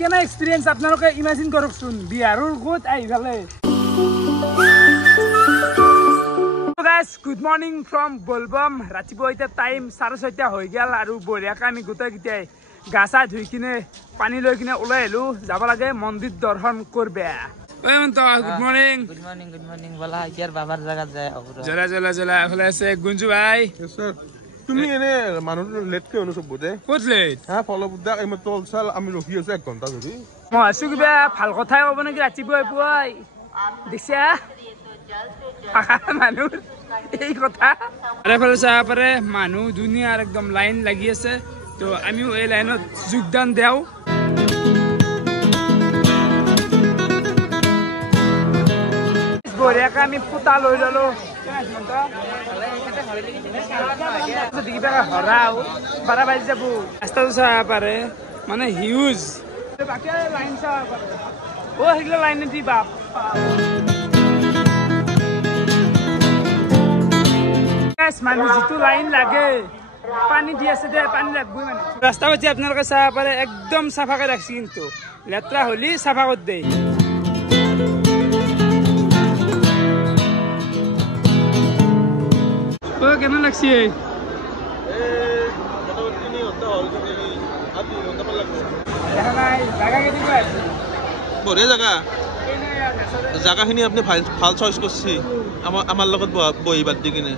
কেনা এক্সপিৰিয়েন্স আপোনালোকে ইমাজিন কৰকচোন বিহাৰৰ গোট আহি ভালে guys good morning from Bol Bam ৰাতিপুৱা এতিয়া টাইম 6:30 হৈ গেল আৰু বঢ়িয়াকৈ আমি গোটেই গিটাই গা চা ধুই কিনে পানী লৈ কিনে ওলাই আহিলো যাব লাগে মন্দিৰ দৰ্শন কৰবে ওই মন্ত গুড মৰ্নিং বলা ইয়াৰ বাবাৰ জায়গা যায় জলা হলে আছে গুঞ্জু ভাই স্যার তুমি এনে মানুহ লেট কে অনু সবতে ক'ত লেট হ্যাঁ ফলবুদা এই মত চাল আমি ৰখি আছে 1 ঘন্টা ধৰি মই আছো কিবা ভাল কথাই ক'ব নেকি ৰাতিপুৱাই পুৱাই দেখছা মানুহ এই কথা আরে ফলে চাহ পারে মানুহ দুনিয়ার একদম লাইন লাগি আছে তো আমিও এই লাইনত যোগদান দেও বঢ়িয়াকে আমি ফুটা লৈ ললো হৰাও 12 বাজি যাব ৰাস্তাটো চাহ পাৰে মানে হিউজ বাকী লাইন চাহ পাৰে ও সেইগুলো লাইনে দি বাপ মানুহ যিটো লাইন লাগে পানী দি আছে দে পানী লাগবই মানে ৰাস্তা পাতি আপোনালোকে চাহ পাৰে একদম চাফাকৈ ৰাখছি কিন্তু লেতেৰা হলি চাফা কৰি দেই ও কেমন লাগছে বঢ়িয়া জায়গা জায়গাখিনি আপনি ভাল চয়েস করছি আমার লগত বহি বাদ দি কিনে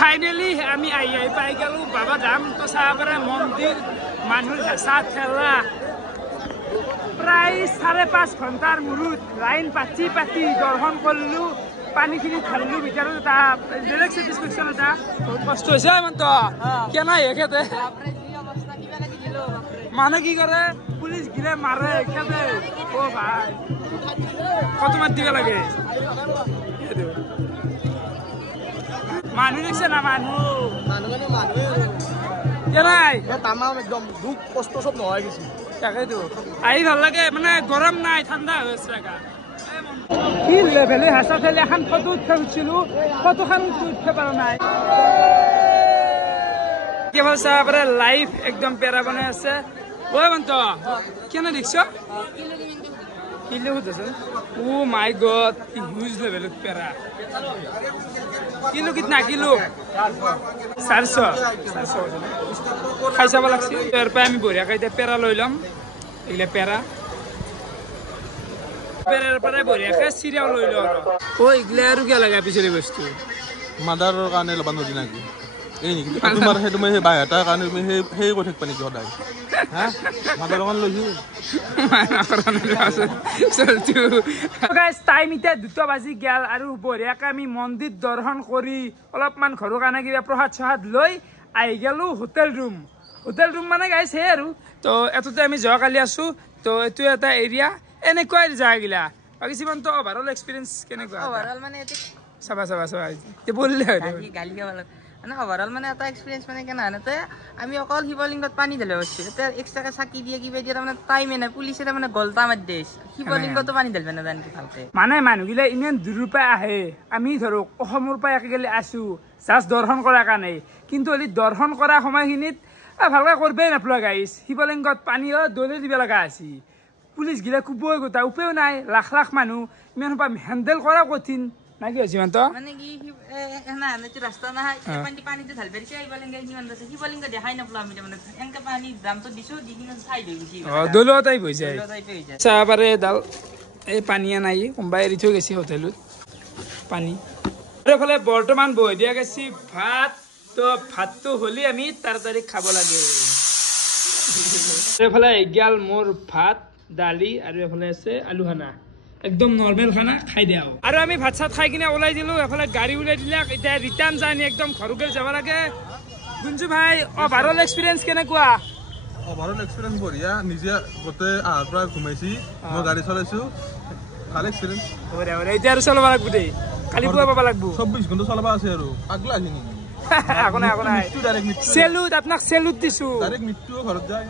ফাইনালি আমি আহি পাই গেলো বাবা ধাম তো চাহ পাৰে মন্দিৰ মানুহ হেঁচা ঠেলা প্ৰায় 5.5 ঘণ্টাৰ মূৰত লাইন পাতি দৰ্শন কৰিলো পানীখিনি ঢালিলো ভিতৰত এটা বেলেগ চেটিছফেকশ্যন এটা বহুত কষ্ট হৈছে ইমানতো কেনা এখেতে মানে কি কৰে পুলিচ গিলে মাৰে এখেতে ও ভাই কত মাত দিব লাগে মানুহ দেখছে না মানুহ কেনাই তামাম একদম দুখ কষ্ট সব নহয় গেছি তাকেইতো আহি ভাল লাগে মানে গৰম নাই ঠাণ্ডা হৈ আছে জাগা কি লেভেলে হাসা ফেলে এখন ফটো উঠে উঠছিলো ফটোখন উঠতে পারা নাই কেবল চাহপারে লাইভ একদম পেরা বনাই আছে ওই বন্ত কেন দেখছ কিলো আছে ও মাই গড হিউজ লেভেলত পেরা কিলো কিতনা কিলো 400 খাই চাব লাগছে এর পে আমি বঢ়িয়া কাইতে পেরা লৈ লম এগুলা পেরা পেরার পরে বঢ়িয়াকে চিৰিয়াও লৈ ল ও এগুলা আৰু কিয় লাগা পিছলি বস্তু মাদাৰৰ কাৰণে লবা নদী নাকি এই নেকি তোমাৰ হে তুমি হে বায়টাৰ কাৰণে তুমি হে কৈ থাকবা নেকি সদায় হা মাদাৰৰ কাৰণে লৈছো টাইম এতিয়া 2 বাজি গেল আৰু বঢ়িয়াকে আমি মন্দিৰ দৰ্শন কৰি অলপমান ঘৰৰ কাৰণে কিবা প্ৰসাদ চহাদ লৈ আহি গেলো হোটেল ৰুম মানে গাইছ হে আৰু তো এটোতে আমি যোৱাকালি আছো তো এইটো এটা এৰিয়া এনেকুৱাই জায়গিলা বাকি সিমান তো ওভাৰঅল এক্সপেৰিয়েন্স কেনেকুৱা ওভাৰঅল মানে এতে সবা তে বললে গালি গাওয়া মানে ওভাৰঅল মানে এটা এক্সপেৰিয়েন্স মানে কেনা নাতে আমি অকল শিৱলিংগত পানী ঢালে বসছি এতে এক্সট্ৰাকে চাকি দিয়ে কিবা দিয়ে মানে টাইমে নাই পুলিচে মানে গলতা মাৰ দেছ শিৱলিংগতো পানী ঢালবে না জানকি ভালকে মানে মানুহগিলা ইমান দূৰৰ পৰা আহে আমি ধৰক অসমৰ পৰা একেগেলি আছো জাষ্ট দৰ্শন কৰাৰ কাৰণে কিন্তু এলি দৰ্শন কৰা সময়খিনিত ভালকে কৰবেই নাপলা গাইছ শিৱলিংগত পানী দলে দিব লগা আছে পুলিচ গিলা কুবই গোটা উপায়ও নাই লাখ মানুহ ইমান সোপা হেণ্ডেল কৰা কঠিন নাকি যিমানতো মানে কি না নেতি ৰাস্তা না পানীতে ঢালবে দিছে শিৱলিংগ দেখাই নাপলা আমি মানে এনেকে পানী দামটো দিছো দি কিনে চাই লৈ গৈছি দলো টাইপ হৈ যায় চাহ পাৰে দাল এই পানীয়া নাই কোনোবাই এৰি থৈ গৈছে হোটেলত পানী এফালে বৰ্তমান বহি দিয়া গৈছি ভাত তো ভাতটো হ'লে আমি তাড়াতাড়ি খাব লাগে এফালে গেল মোৰ ভাত দালি আৰু এফালে আছে আলু খানা একদম নৰ্মেল খানা খাই দিও আৰু আমি ভাত চাত খাই কিনে ওলাই দিলো এফালে গাড়ী ওলাই দিলে এতিয়া ৰিটাৰ্ণ যায়নি একদম ঘৰকে যাব লাগে গুঞ্জু ভাই ওভাৰঅল এক্সপিৰিয়েন্স কেনেকুৱা ওভাৰঅল এক্সপিৰিয়েন্স বঢ়িয়া নিজে গোটে আহাৰ পৰা ঘুমাইছি মই গাড়ী চলাইছো ভাল এক্সপিৰিয়েন্স এতিয়া আৰু চলাব লাগব দেই কালি পুৱা পাব লাগব 24 ঘণ্টা চলাব আছে আৰু আগলা আহিনি আকো নাই সেলুট আপোনাক সেলুট দিছো ডাইৰেক্ট মৃত্যু ঘৰত যায়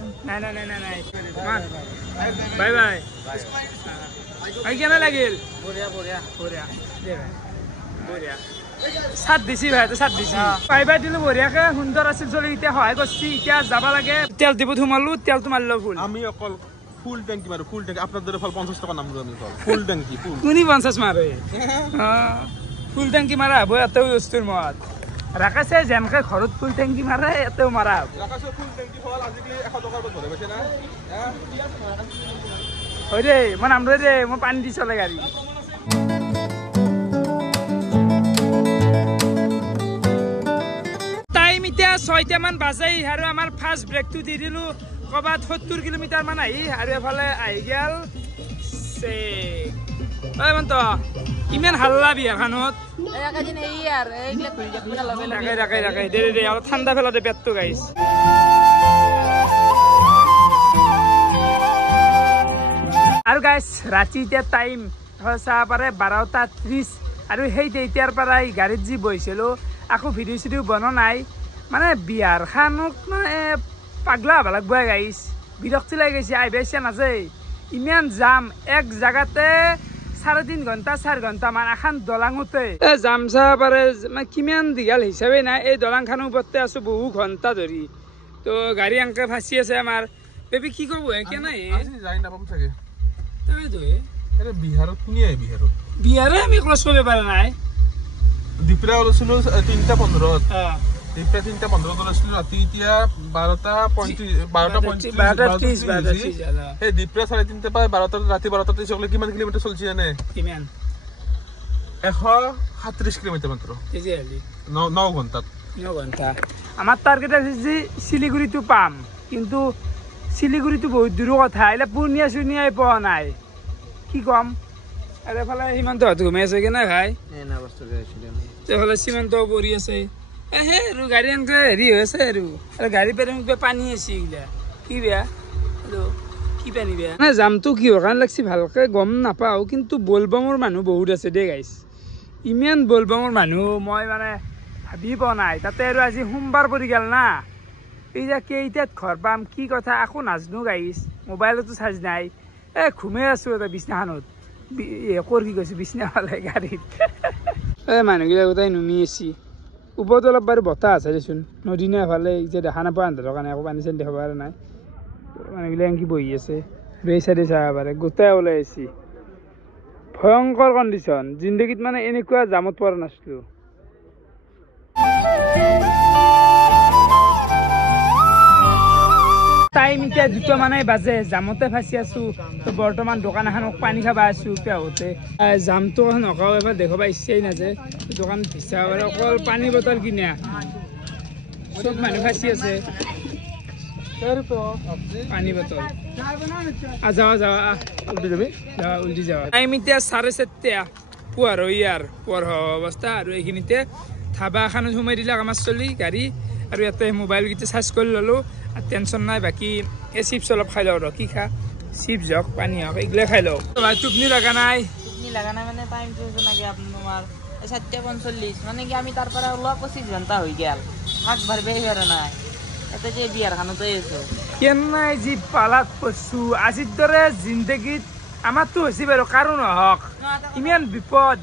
নাই বাই আই কেনে লাগিল বঢ়িয়া দে ভাই বঢ়িয়া চাট দিছি ভাই চাট দিছি পাইবাই দিলো বঢ়িয়াকে সুন্দৰ আছিল চলি এতিয়া সহায় কৰিছি এতিয়া যাব লাগে তেল ডিপুত সোমালো তেলটো মাৰিলো ফুল আমি অকল ফুল ট্যাঙ্কি মাৰো ফুল ট্যাঙ্কি আপনাদের ফল 50 টাকা নামলো আমি ফুল ট্যাঙ্কি ফুল কোনি 50 মাৰে ফুল ট্যাঙ্কি মাৰা হ'ব এত বস্তুৰ মত ৰাকাছে যেনকে ঘৰত ফুল ট্যাঙ্কি মাৰে এতেও মাৰা ৰাকাছে ফুল ট্যাঙ্কি ফল আজিকালি 100 টকাৰ পৰা ধৰে পাইছে না হয় দে মই নাম দে মই পানী দি চলে গাড়ী টাইম এতিয়া 6টা মান বাজে আৰু আমাৰ ফাৰ্ষ্ট ব্ৰেকটো দি দিলো কবাত 70 কিলোমিটাৰ মান আহি আৰু এফালে আহি গেল ঐ মন্ত ইমান হাল্লা বিয়াখানত দে অলপ ঠাণ্ডা ফেলা দে পেটটো গাইছ আৰু গাইছ ৰাতি এতিয়া টাইম চাহ পাৰে 12:30 আৰু সেই তেতিয়াৰ পৰাই গাড়ীত যি বহিছিলোঁ আকৌ ভিডিঅ' চিডিঅ' বনোৱা নাই মানে বিয়াৰ খানক মানে পাগলা হ'ব লাগব গাইছ বিৰক্তি লাগি গৈছে আহিব ইচ্ছা নাযায় ইমান যাম এক জেগাতে 3.5 ঘণ্টা 4 ঘণ্টামান এখন দলাঙতে যাম চাহ পাৰে মানে কিমান দীঘল হিচাপে নাই এই দলাংখনৰ ওপৰতে আছো বহু ঘণ্টা ধৰি তো গাড়ী এনেকে ফাঁচি আছে আমাৰ বেবি কি কৰিব একে নাই যাই নাপাম চাগে তাকেতো আরে বিহারত কোনি আই বিহারত বিহারে আমি ক্রস করতে পারে নাই দীপরা ওলছিল 3:15 দীপরা 3:15 ওলছিল রাতি এতিয়া 12:35 এই দীপরা 3:30 পায় 12 রাতি 12:30 চলে কিমান কিলোমিটার চলছি জানে কিমান 137 কিলোমিটার মাত্র কেজি আলি 9 ঘন্টা আমার টার্গেট আছে যে শিলিগুড়ি তো পাম কিন্তু শিলিগুড়ি তো বহুত দূর কথা এলা পূর্ণিয়া সুনিয়াই পাওয়া নাই কি কম আরে ফালে সীমান্ত ঘুমাই আছে কি না ভাই এফালে সীমান্ত পৰি আছে হে আৰু গাড়ী এনেকৈ হেৰি হৈ আছে আৰু গাড়ী পেৰে পানী আছে এইগিলা কি বেয়া কি পানী বেয়া মানে জামটো কিহৰ কাৰণে লাগছি ভালকে গম নাপাওঁ কিন্তু বলবমৰ মানুহ বহুত আছে দেই গাইছ ইমান বলবমৰ মানুহ মই মানে ভাবি পোৱা নাই তাতে আৰু আজি সোমবাৰ পৰি গেল না এই যে কেইটাত ঘৰ পাম কি কথা আকৌ নাজনো গাইছ মোবাইলতো চাৰ্জ নাই ঘুমাই আছো এটা বিছনাখনত কি কৈছো বিছনা ফালে গাড়ীত মানুহবিলাক গোটাই নুমি আছি ওপৰত অলপ বাৰু বতাহ আছে দেচোন নদী নে এফালে এতিয়া দেখা নাপাওঁ আন্ধাৰৰ কাৰণে একো পানী চানী দেখা পোৱা নাই মানুহবিলাক এনেকৈ বহি আছে দুই চাইডে চাব পাৰে গোটাই ওলাই আছি ভয়ংকৰ কণ্ডিশ্যন জিন্দগীত মানে এনেকুৱা জামত পৰা নাছিলোঁ টাইম এতিয়া 2টা মানে বাজে জামতে ফাঁচি আছো তো বৰ্তমান দোকান এখনক পানী খাব আছো পেহতে জামটো নখাও এবাৰ দেখাব ইচ্ছাই নাযায় দোকান ভিচা পাৰে অকল পানী বটল কিনা চব মানুহ ফাঁচি আছে পানী বটল যাৱা যাৱা উল্টি যাৱা টাইম এতিয়া 4:30 পুৱাৰ ইয়াৰ পুৱাৰ অৱস্থা আৰু এইখিনিতে ধাবা এখনত সোমাই দিলাক আমাৰ চলি গাড়ী আৰু ইয়াতে মোবাইলকেইটা চাৰ্জ কৰি ল'লোঁ আৰু টেনশ্যন নাই বাকী এই চিপছ অলপ খাই লওঁ কি খা চিপছ হওক পানী হওক এইগিলা খাই লওঁ টোপনি লগা নাই মানে টাইমটো লাগে আপোনাৰ 4:45 মানে কি আমি তাৰ পৰা ওলোৱা 25 ঘণ্টা হৈ গেল ভাগ ভাৰবেই হোৱা নাই এটা যে বিয়াৰখানতে আছো কেনাই যি পালাত পৰছো আজিৰ দৰে জিন্দগীত আমাৰতো হৈছে বাৰু কাৰো নহওক ইমান বিপদ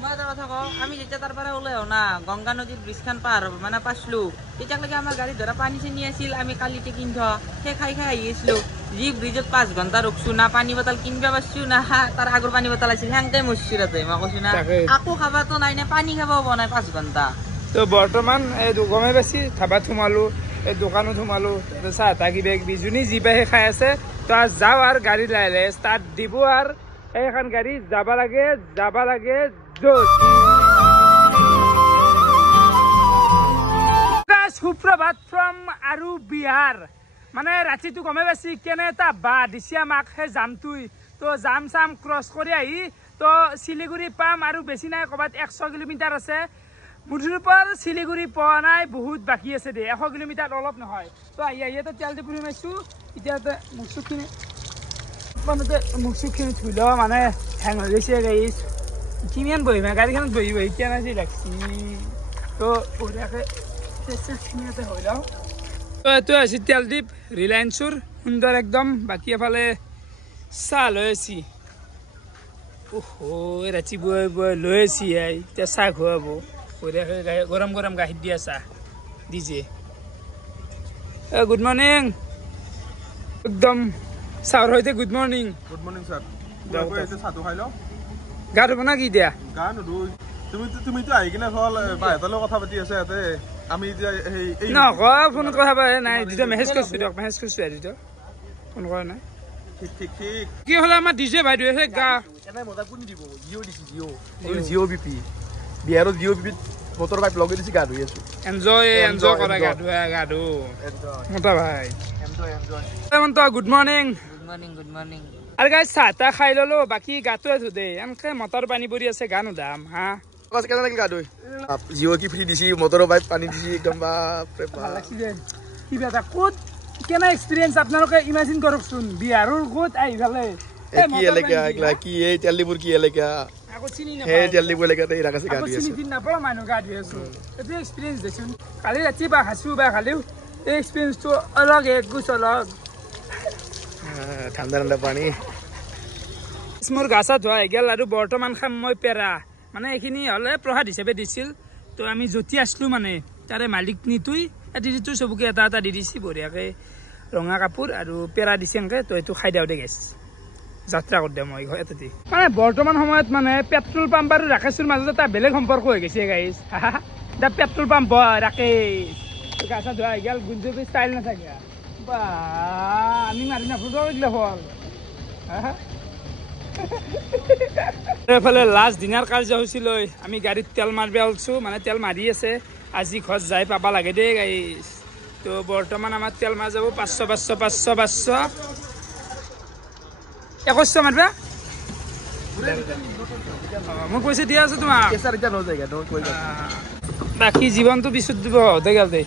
মই এটা কথা কওঁ আমি যেতিয়া তাৰ পৰা ওলাই না গংগা নদীৰ ব্ৰিজখন পাৰ হ'ব মানে পাছলো তেতিয়ালৈকে আমাৰ গাড়ী ধৰা পানী চানী আছিল আমি কালিতে কিনিব সেই খাই আহি আছিলোঁ যি ব্ৰিজত 5 ঘণ্টা ৰখছো না পানী বটল কিনিব পাৰছো না তাৰ আগৰ পানী বটল আছিল সেনেকৈ মৰছো তাতে মই কৈছো না আকৌ খাবাতো নাই নে পানী খাবও পোৱা নাই 5 ঘণ্টা তো বৰ্তমান এই গমে বেছি ধাবাত সোমালো এই দোকানত সোমালো চাহ তাহ কিবা কিবি যোনে যি পাই খাই আছে তো যাওঁ আৰু গাড়ী লাহে লাহে ষ্টাৰ্ট দিব আৰু এইখন গাড়ী যাব লাগে সুপ্ৰভাত ফ্ৰম আৰু বিহাৰ মানে ৰাতিটো গমে পাইছি কেনে এটা বাহ দিছে আমাক সেই জামটোই তো জাম চাম ক্ৰছ কৰি আহি তো শিলিগুৰি পাম আৰু বেছি নাই ক'ৰবাত 100 কিলোমিটাৰ আছে মুঠৰ পৰা শিলিগুৰি পোৱা নাই বহুত বাকী আছে দে 100 কিলোমিটাৰ অলপ নহয় তো ইয়াতে তেল দি পুৰি মাৰিছোঁ এতিয়া মুখ চুখখিনি ধুই লওঁ মানে হেং হৈ গৈছে গাড়ী কিমান বহিম গাড়ীখনত বহি কেনে লাগছি তো বঢ়িয়াকৈ চেষ্টাখিনিতে হৈ লওঁ তো এইটো হৈছে তেলদ্বীপ ৰিলায়েন্সৰ সুন্দৰ একদম বাকী এফালে চাহ লৈ আছি ৰাতিপুৱাই লৈ আছি এতিয়া চাহ খুৱাব গৰম গৰম গাখীৰ দি আছা দিছে গুড মৰ্নিং একদম চাউৰ সৈতে গুড মৰ্নিং স্যার চাহটো খাই লওঁ গা ধুব না কি দিয়া গা নুধুই তুমিতো আহি কিনে হল বাহিৰলৈ কথা পাতি আছে ইয়াতে আমি এতিয়া সেই নকয় ফোনত কথা পাতি নাই দিটো মেছেজ কৰিছো দিয়ক মেছেজ কৰিছো দিটো ফোন কৰা নাই ঠিক ঠিক ঠিক কি হ'লে আমাৰ ডিজে ভাই ধুই আছে গা এনে মজা কোন দিব জিঅ' দিছি জিঅ' বিপি বিহাৰত জিঅ' বিপিত মটৰ বাইক লগাই দিছি গা ধুই আছো এনজয় কৰা গা ধু মতা ভাই গুড মৰ্নিং গুড মৰ্নিং আৰু গাইজ চাহ তাহ খাই ললো বাকী গাটোৱে ধু দে এনেকে মটৰ পানী পৰি আছে গা নুধাম হা কেনে লাগিল গা ধুই জিঅ' কি ফ্ৰী দিছি মটৰৰ বাইক পানী দিছি একদম বাপৰে ভাল লাগছি দে কিবা এটা ক'ত কেনে এক্সপিৰিয়েঞ্চ আপোনালোকে ইমাজিন কৰকচোন বিহাৰৰ ক'ত আহি ভালে কি এলেকা একলা কি এই তেলডিপুৰ কি এলেকা আকৌ চিনি হে নাপাওঁ তেলডিপুৰ এলেকাতে এই ৰাখাছে গা আকৌ ধুই চিনি আছে তিন নাপাওঁ মানুহ গা ধুই আছো এইটো এক্সপিৰিয়েঞ্চ দেচোন কালি ৰাতি বা খাইছোঁ বা খালেও এই এক্সপিৰিয়েঞ্চটো অলগ একগুচ অলগ ঠাণ্ডা ঠাণ্ডা পানী মোৰ গা চা ধোৱা হৈ গ'ল আৰু বৰ্তমান খাম মই পেৰা মানে এইখিনি হ'লে প্ৰসাদ হিচাপে দিছিল তো আমি য'তি আছিলোঁ মানে তাৰে মালিক নিতুই দিছোঁ চবকে এটা এটা দি দিছে বঢ়িয়াকৈ ৰঙা কাপোৰ আৰু পেৰা দিছে এনেকৈ তো এইটো খাই দিওঁ দে গেছ যাত্ৰা কৰি দিওঁ মই এটাতে মানে বৰ্তমান সময়ত মানে পেট্ৰল পাম্প আৰু ৰাকেশৰ মাজত এটা বেলেগ সম্পৰ্ক হৈ গৈছে গাইছ দা পেট্ৰল পাম্প ৰাকেশ গা চা ধোৱা হৈ গ'ল গুঞ্জবি ষ্টাইল নাথাকে বা আমি মাৰি নাফুটো এইগিলা হ'ল এফালে লাষ্ট ডিনাৰ কাৰ্যসূচী লৈ আমি গাড়ীত তেল মাৰিব ওলছোঁ মানে তেল মাৰি আছে আজি ঘৰত যাই পাবা লাগে দেই গাইছ তো বৰ্তমান আমাৰ তেল মাৰ যাব 500 2100 মাৰিবা মই পইচা দিয়া আছো তোমাক কেঁচাৰ এতিয়া নযায়গা বাকী জীৱনটো পিছত দিব হওঁতে গেল দেই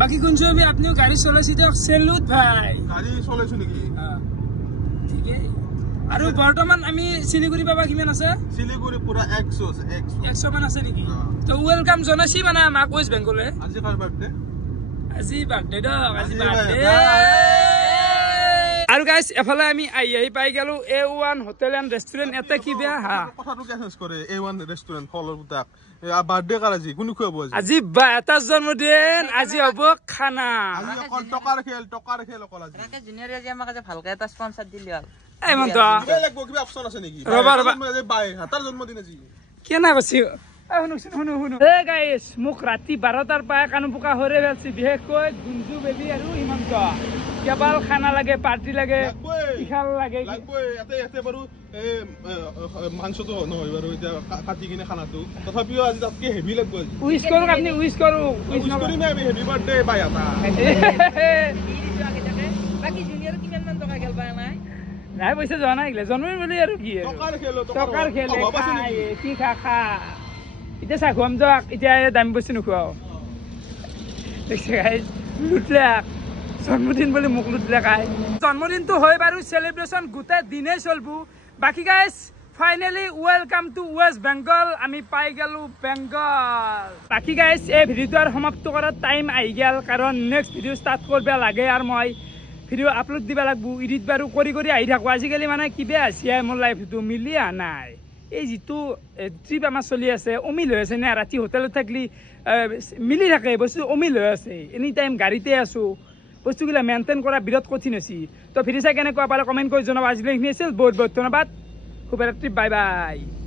বাকি কোন ছবি আপনিও গাড়ি চলাইছে দিয়ক সেলুট ভাই গাড়ী চলাইছো নেকি ঠিকে আৰু বৰ্তমান আমি শিলিগুৰি পাবা কিমান আছে শিলিগুৰি পুৰা 100 মান আছে নেকি তো ওয়েলকাম জনাইছি মানে আমাক ৱেষ্ট বেংগলে আজি কাৰ বাৰ্থডে আজি বাৰ্থডে দক আজি বাৰ্থডে আৰু গাইস এফালে আমি আহি পাই গেলো A1 হোটেল এণ্ড ৰেষ্টুৰেণ্ট এতে কি বেয়া হা কথাটো কেনেছ কৰে A1 ৰেষ্টুৰেণ্ট ফলৰ বুটাক বাৰ্থডে কাৰ আজি কোন খুৱাব আজি বা এটা জন্মদিন আজি হ'ব খানা আজি অকল টকাৰ খেল অকল আজি ৰাকেশ জুনিয়ৰে আজি আমাক আজি ভালকৈ এটা স্পন্সৰ দিলি হ'ল এই মন্ত কিবা লাগব কিবা অপচন আছে নেকি ৰবা বাই হাতৰ জন্মদিন আজি কেনা কৈছি শুনো এ গাইছ মোক ৰাতি 12টাৰ পৰা কাণু পোকা হৰে ফেলছি বিশেষকৈ গুঞ্জু বেবী আৰু হিমন্ত কেৱল খানা লাগে পাৰ্টি লাগে ইখাল লাগে ইয়াতে বাৰু মাংসটো নহয় বাৰু এতিয়া কাটি কিনে খানাটো তথাপিও আজি তাতকে হেভি লাগব আজি উইশ কৰো আপনি উইশ কৰো উইশ কৰিম আমি হেভি বাৰ্থডে বাই এটা বাকি জুনিয়ৰ কিমান মান টকা খেল পায় নাই নাই পইচা যোৱা নাই জন্মদিন বুলি আৰু কি টকাৰ খেলে কি খা এতিয়া চাহ খুৱাম যাওক এতিয়া দামী বস্তু নোখোৱাও দেখছে গাইছ লুটলাক জন্মদিন বুলি মোক লুটলে খাই জন্মদিনটো হয় বাৰু চেলিব্ৰেশ্যন গোটেই দিনেই চলব বাকী গাইছ finally welcome to West Bengal আমি পাই গেলো বেংগল বাকী গাইছ এই ভিডিঅ'টো আৰু সমাপ্ত কৰাৰ টাইম আহি গেল কাৰণ নেক্সট ভিডিঅ' ষ্টাৰ্ট কৰিব লাগে আৰু মই ভিডিঅ' আপলোড দিব লাগিব এডিট বাৰু কৰি আহি থাকোঁ আজিকালি মানে কিবা আছে মোৰ লাইফটো মিলি অহা নাই এই যিটো ট্ৰিপ আমাৰ চলি আছে অমিল হৈ আছে নে ৰাতি হোটেলত থাকলি মিলি থাকে বস্তু অমিল হৈ আছে এনি টাইম গাড়ীতে আছোঁ বস্তুগিলা মেইনটেইন কৰা বিৰাট কঠিন হৈছে তো ভিডিঅ' চাই কেনেকুৱা পালে কমেণ্ট কৰি জনাব আজিলৈ এইখিনি আছিল বহুত বহুত ধন্যবাদ শুভৰাত্ৰি বাই বাই